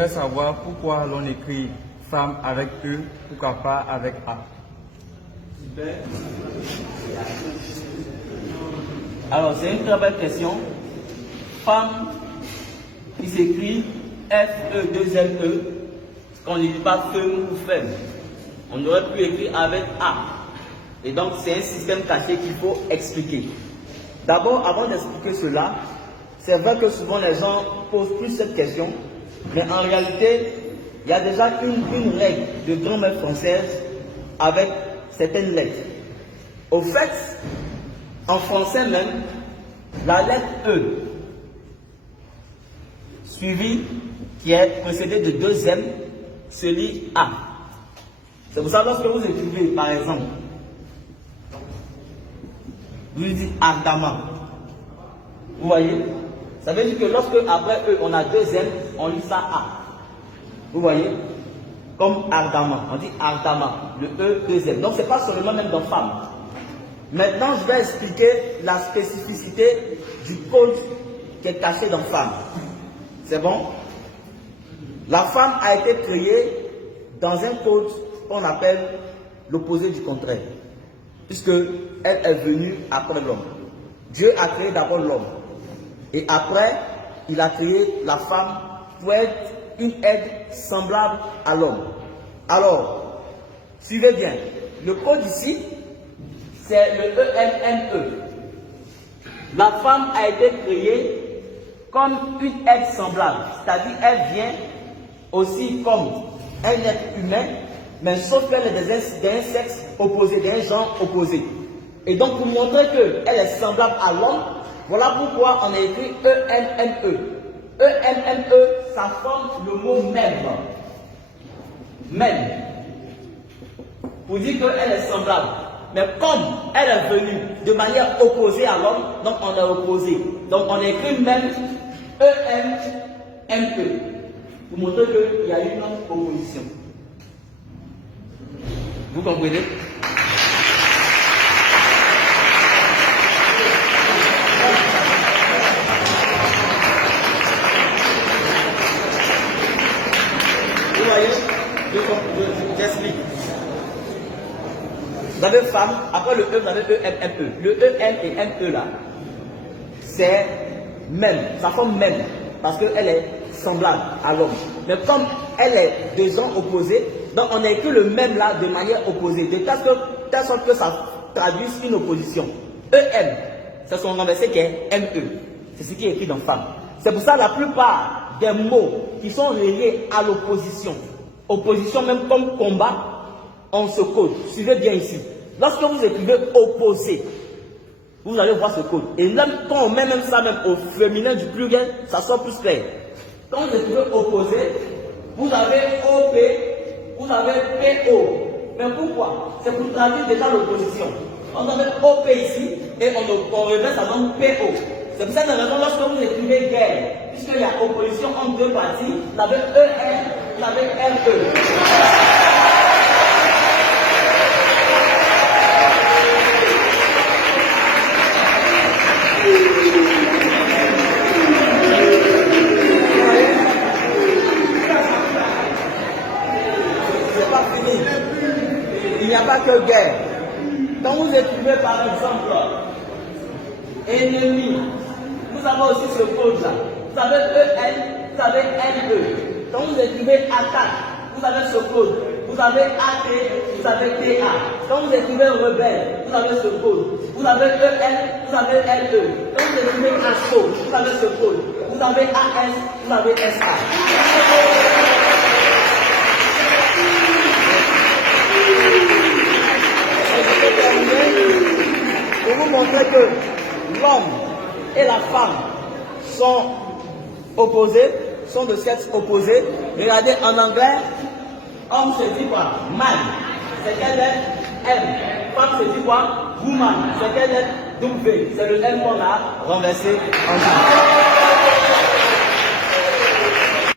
j'aimerais savoir pourquoi l'on écrit femme avec E, pourquoi pas avec A. Alors, c'est une très belle question. Femme qui s'écrit F-E-2-L-E, qu'on ne dit pas femme ou femme. On aurait pu écrire avec A. Et donc, c'est un système caché qu'il faut expliquer. D'abord, avant d'expliquer cela, c'est vrai que souvent les gens posent plus cette question, mais en réalité, il y a déjà une règle de grammaire française avec certaines lettres. Au fait, en français même, la lettre E, suivie, qui est précédée de deux M, se lit A. C'est pour ça que lorsque vous écrivez, par exemple, vous dites Ardama. Vous voyez? Ça veut dire que lorsque après E, on a deux M, on lit ça A. Vous voyez? Comme Ardama. On dit Ardama. Le E, deux M. Donc, ce n'est pas seulement même dans femme. Maintenant, je vais expliquer la spécificité du code qui est caché dans femme. C'est bon? La femme a été créée dans un code qu'on appelle l'opposé du contraire. Puisque elle est venue après l'homme. Dieu a créé d'abord l'homme. Et après, il a créé la femme pour être une aide semblable à l'homme. Alors, suivez bien. Le code ici, c'est le E-M-N-E. La femme a été créée comme une aide semblable. C'est-à-dire, elle vient aussi comme un être humain, mais sauf qu'elle est d'un sexe opposé, d'un genre opposé. Et donc, pour montrer qu'elle est semblable à l'homme, voilà pourquoi on a écrit E-M-N-E. E-M-N-E, ça forme le mot même. Même. Pour dire qu'elle est semblable. Mais comme elle est venue de manière opposée à l'homme, donc on est opposé. Donc on écrit même E-M-N-E. Pour montrer qu'il y a une opposition. Vous comprenez? Vous voyez? J'explique. Vous avez femme, après le E, vous avez E-M-M-E. Le E-M et M-E là, c'est même, ça forme même, parce qu'elle est semblable à l'homme. Mais comme elle est de genre opposés, donc on a écrit le même là de manière opposée, de telle sorte que ça traduise une opposition. E-M, c'est son renversé qui est M-E. C'est ce qui est écrit dans femme. C'est pour ça que la plupart des mots qui sont reliés à l'opposition, opposition même comme combat, on se code. Suivez bien ici. Lorsque vous écrivez opposé, vous allez voir ce code. Et même quand on met même ça même au féminin du pluriel, ça sort plus clair. Quand vous écrivez opposé, vous avez OP, vous avez PO. Mais pourquoi? C'est pour traduire déjà l'opposition. On va mettre OP ici et on reverse ça donne PO. C'est pour cette raison lorsque vous écrivez guerre, puisqu'il y a opposition entre deux parties, vous avez ER, vous avez RE. Il n'y a pas que guerre. Quand vous écrivez par exemple ennemi, vous avez aussi ce code-là. Vous avez EN, vous avez NE. Quand vous écrivez attaque, vous avez ce code. Vous avez AT, vous avez TA. Quand vous écrivez rebelle, vous avez ce code. Vous avez EN, vous avez LE. Quand vous écrivez assaut, vous avez ce code. Vous avez AS, vous avez SA. Pour vous montrer que l'homme et la femme sont opposés, sont de sexe opposé. Regardez en anglais, homme se dit quoi? Man. C'est quelle lettre? M. Femme se dit quoi? Woman. C'est quelle lettre? W. C'est le M qu'on a renversé en bas.